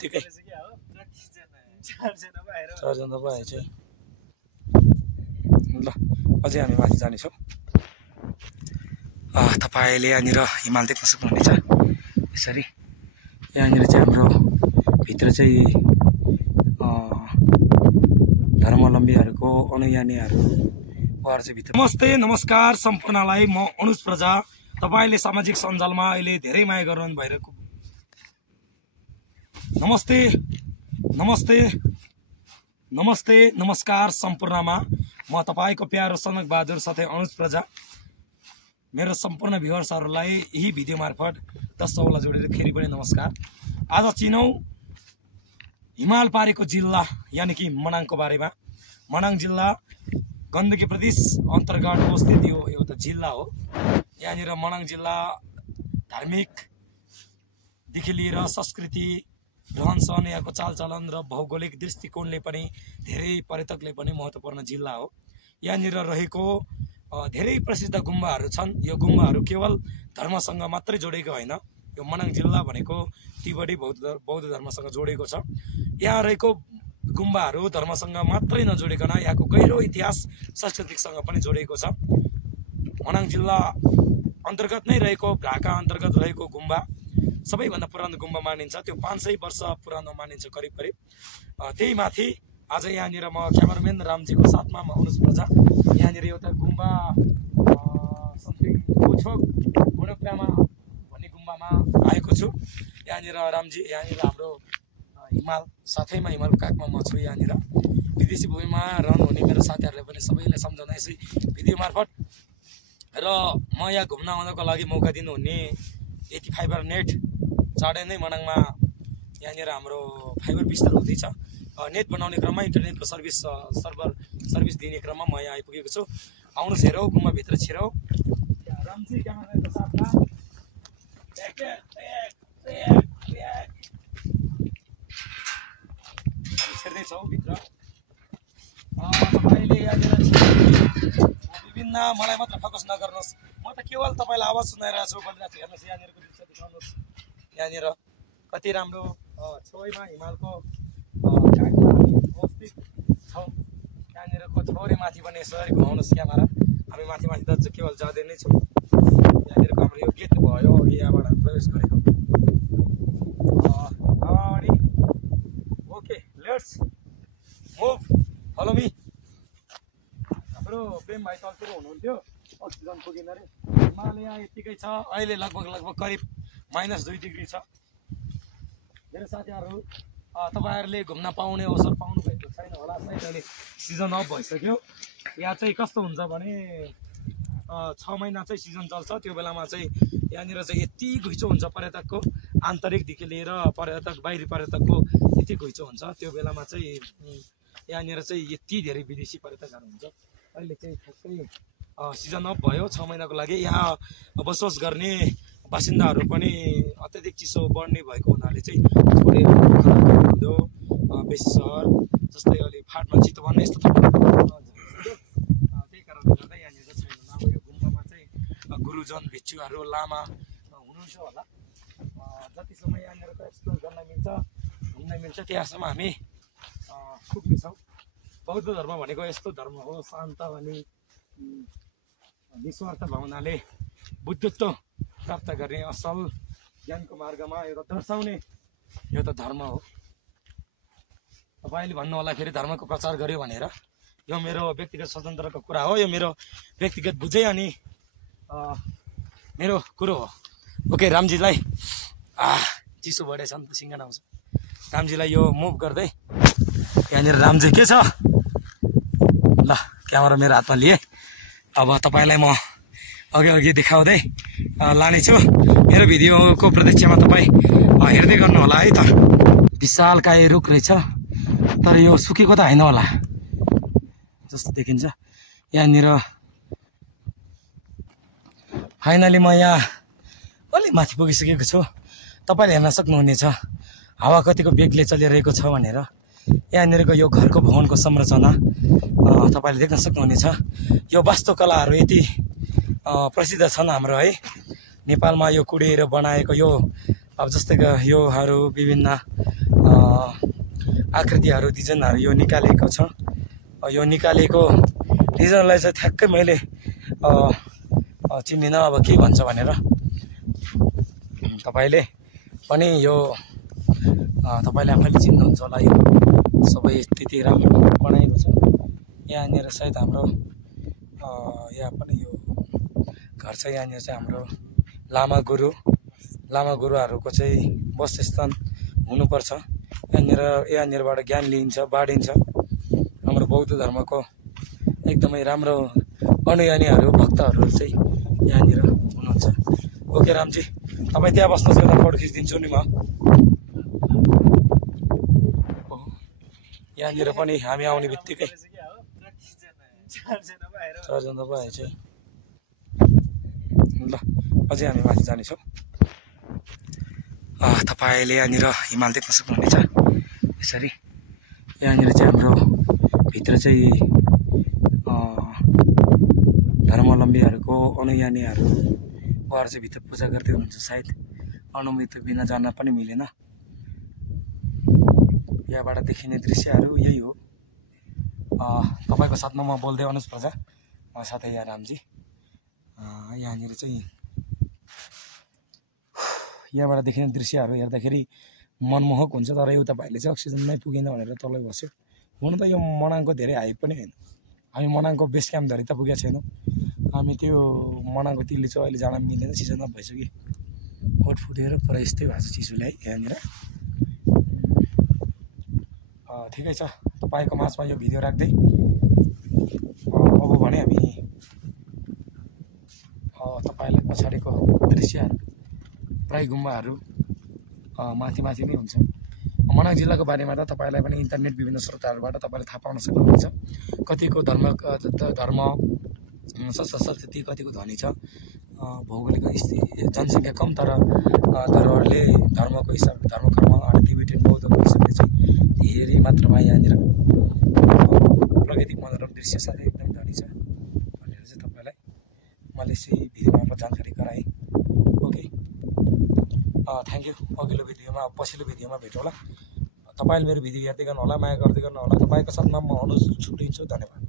यत्तिकै 4 जना भयो चाहिँ ल अझै हामी माथि जानेछौँ। तपाईले यहाँनिर हिमाल देख्न सक्नुहुनेछ। यसरी यहाँनिर चाहिँ हाम्रो भित्र चाहिँ धर्मावलम्बीहरूको अनुयायीहरू चाहिँ भित्र। नमस्ते नमस्कार सम्पूर्णलाई, म अनुज प्रजा। तपाईले सामाजिक सञ्जालमा अहिले धेरै माया गरिरहनु भइरहेको नमस्ते नमस्ते नमस्ते नमस्कार सम्पूर्णमा म तपाईको प्यारो सनक बहादुर साथै अनुज प्रजा। मेरो सम्पूर्ण भ्युअर्सहरूलाई यही भिडियो मार्फत 10 सौलाई जोडेर फेरि पनि नमस्कार। आज चिनौं हिमाल पारेको जिल्ला यानि कि मनाङको बारेमा। मनाङ जिल्ला गण्डकी प्रदेश अन्तर्गत अवस्थित यो एउटा जिल्ला हो। यहाँनिर मनाङ जिल्ला धार्मिकदेखि लिएर संस्कृति, रहनसहन, यहाँको चालचलन र भौगोलिक दृष्टिकोणले पनि धेरै पर्यटकले पनि महत्त्वपूर्ण जिल्ला हो। यहाँनिर रहेको धेरै प्रसिद्ध गुम्बाहरू छन्। यो गुम्बाहरू केवल धर्मसँग मात्रै जोडेको होइन। यो मनाङ जिल्ला भनेको तिब्बती बौद्ध धर्मसँग जोडेको छ। यहाँ रहेको गुम्बाहरू धर्मसँग मात्रै नजोडिकन यहाँको गहिरो इतिहास संस्कृतिसँग पनि जोडिएको छ। मनाङ जिल्ला अन्तर्गत नै रहेको भ्राका अन्तर्गत रहेको गुम्बा सबैभन्दा पुरानो गुम्बा मानिन्छ। त्यो 500 वर्ष पुरानो मानिन्छ करिब करिब। त्यही माथि आज यहाँनिर म क्यामेराम्यान रामजीको साथमा म अनुज प्रजा यहाँनिर एउटा गुम्बा समथिङ कोछोक गुणोक्रामा भन्ने गुम्बामा आएको छु। यहाँनिर रामजी, यहाँनिर हाम्रो हिमाल साथैमा हिमालको काखमा म छु। यहाँनिर विदेशी भूमिमा रहनुहुने मेरो साथीहरूले पनि सबैलाई सम्झाउन यसै भिडियो मार्फत र म यहाँ घुम्न आउनको लागि मौका दिनुहुने यति फाइबर नेट चाँडै नै मनाङमा यहाँनिर हाम्रो फाइबर विस्तार हुँदैछ। नेट बनाउने क्रममा इन्टरनेटको सर्भिस दिने क्रममा म यहाँ आइपुगेको छु। आउनुहोस् हेरौँ गुम्बाभित्र छिरौँ। रामजी क्यामेराको साथमा छिर्दैछौँ भित्र। तपाईँले यहाँनिर विभिन्न, मलाई मात्र फोकस नगर्नुहोस्, म त केवल तपाईँलाई आवाज सुनाइरहेको छु, बोलिरहेको छु। हेर्नुहोस् यहाँनिरको दृश्य देखाउनुहोस्। यहाँनिर कति राम्रो छेउमा हिमालको काखमा अवस्थित छौँ। यहाँनिरको थोरै माथि पनि यसरी घुमाउनुहोस् क्यामेरा। हामी माथि माथि त केवल जाँदै नै छौँ। यहाँनिरको हाम्रो यो गेट भयो, अघि यहाँबाट प्रवेश गरेको। अगाडि okay, let's move, follow me. हाम्रो प्रेम भाइ तलतिर हुनुहुन्थ्यो, अक्सिजन पुगेन अरे। हिमाल यहाँ यत्तिकै छ, अहिले लगभग करिब -2 डिग्री छ। मेरो साथीहरू, तपाईँहरूले घुम्न पाउने अवसर पाउनु भएको छैन होला, सायद अहिले सिजन अफ भइसक्यो। यहाँ चाहिँ कस्तो हुन्छ भने 6 महिना चाहिँ सिजन चल्छ। त्यो बेलामा चाहिँ यहाँनिर चाहिँ यति घुइँचो हुन्छ पर्यटकको, आन्तरिकदेखि लिएर बाहिरी पर्यटकको यति घुइँचो हुन्छ। त्यो बेलामा चाहिँ यहाँनिर चाहिँ यति धेरै विदेशी पर्यटकहरू हुन्छ। अहिले चाहिँ ठ्याक्कै सिजन अफ भयो 6 महिनाको लागि। यहाँ बसोस गर्ने बासिन्दाहरू पनि अत्याधिक चिसो बढ्ने भएको हुनाले चाहिँ थोरै हिन्दू बेसी सहर जस्तै अलि फाटमा चितवन यस्तो त्यही कारणले गर्दा यहाँनिर छैन। अब यो गुम्बामा चाहिँ गुरुजन भिक्षुहरू लामा हुनुहुन्छ होला। जतिसम्म यहाँनिर एक्सप्लोर गर्न मिल्छ, घुम्न मिल्छ, त्यहाँसम्म हामी पुग्नेछौँ। बौद्ध धर्म भनेको यस्तो धर्म हो, शान्त अनि निस्वार्थ भावनाले बुद्धत्व प्राप्त गर्ने असल ज्ञानको मार्गमा एउटा दर्शाउने एउटा धर्म हो। तपाईँले भन्नु होला फेरि धर्मको प्रचार गर्यो भनेर। यो मेरो व्यक्तिगत स्वतन्त्रको कुरा हो, यो मेरो व्यक्तिगत बुझाइ अनि मेरो कुरो हो। ओके, रामजीलाई चिसो बढेछ नि त, सिङ्गना आउँछ। रामजीलाई यो मुभ गर्दै यहाँनिर रामजी के छ ल, क्यामेरा मेरो हातमा लिएँ। अब तपाईँलाई म अघि देखाउँदै लानेछु। मेरो भिडियोको प्रतीक्षामा तपाईँ हेर्दै गर्नु होला है त। विशालकाय रुख रहेछ, तर यो सुकेको त होइन होला जस्तो देखिन्छ। यहाँनिर फाइनली म यहाँ अलि माथि पुगिसकेको छु। तपाईँले हेर्न सक्नुहुनेछ हावा कतिको बेगले चलिरहेको छ भनेर। यहाँनिरको यो घरको भवनको संरचना तपाईँले देख्न सक्नुहुनेछ। यो वास्तुकलाहरू यति प्रसिद्ध छन् हाम्रो है नेपालमा। यो कुडेर बनाएको यो अब जस्तै योहरू विभिन्न आकृतिहरू डिजाइनहरू यो निकालेको छ। यो निकालेको डिजाइनलाई चाहिँ ठ्याक्कै मैले चिन्दिनँ अब के भन्छ भनेर। तपाईँले पनि यो तपाईँले आफैले चिन्नुहुन्छ होला। यो सबै त्यति राम्रो बनाएको छ। यहाँनिर सायद हाम्रो यहाँ पनि यो घर छ। यहाँनिर चाहिँ हाम्रो लामा गुरुहरूको चाहिँ वासस्थान हुनुपर्छ। यहाँनिरबाट ज्ञान लिइन्छ, बाँडिन्छ। हाम्रो बौद्ध धर्मको एकदमै राम्रो अनुयायीहरू भक्तहरू चाहिँ यहाँनिर हुनुहुन्छ। ओके रामजी, तपाईँ त्यहाँ बस्नुहोस् न, फोटो खिचिदिन्छु नि म। यहाँनिर पनि हामी आउने बित्तिकै चारजना भयो चाहिँ ल अझै हामी माथि जानेछौँ। तपाईँले यहाँनिर हिमाल देख्न सक्नुहुनेछ। यसरी यहाँनिर चाहिँ हाम्रो भित्र चाहिँ धर्मावलम्बीहरूको अनुयायीहरू उहाँहरू चाहिँ भित्र पूजा गर्दै हुनुहुन्छ। सायद अनुमति बिना जान पनि मिलेन। यहाँबाट देखिने दृश्यहरू यही हो। तपाईँको साथमा म बोल्दै अनुज प्रजा, साथै यहाँ रामजी। यहाँनिर चाहिँ यहाँबाट देखिने दृश्यहरू हेर्दाखेरि मनमोहक हुन्छ। तर एउटा भाइले चाहिँ अक्सिजन नै पुगेन भनेर तलै बस्यो। हुन त यो मनाङको धेरै हाइट पनि होइन। हामी मनाङको बेस क्याम्प धरि त पुगेका छैनौँ। हामी त्यो मनाङको तिल्ली चाहिँ अहिले जान मिलेन, सिजन अफ भइसक्यो। कोट फुटेर पुरा यस्तै भएको छ चिसोले है यहाँनिर। ठिकै छ, तपाईँको माझमा यो भिडियो राख्दै अब भने हामी तपाईँलाई पछाडिको दृश्यहरू प्राय गुम्बाहरू माथि नै हुन्छ। मनाङ जिल्लाको बारेमा त तपाईँलाई पनि इन्टरनेट विभिन्न स्रोतहरूबाट तपाईँले थाहा पाउन सक्नुहुन्छ। कतिको धर्म संस्कृति कतिको धनी छ। भौगोलिक जनसङ्ख्या कम, तर धरोहरले धर्मको हिसाबले धर्मकर्म अनि तिब्बतीयन बौद्धको हिसाबले चाहिँ धेरै मात्रामा यहाँनिर प्राकृतिक मनोरम दृश्य साथै एकदम धनी छ भनेर चाहिँ तपाईँलाई मैले चाहिँ भिडियोमा जानकारी गराएँ। Okay, thank you. अघिल्लो भिडियोमा पछिल्लो भिडियोमा भेटौँला। तपाईँले मेरो भिडियो हेर्दै गर्नु होला, माया गर्दै गर्नु होला। तपाईँको साथमा म अनुज छुट्टिन्छु। धन्यवाद।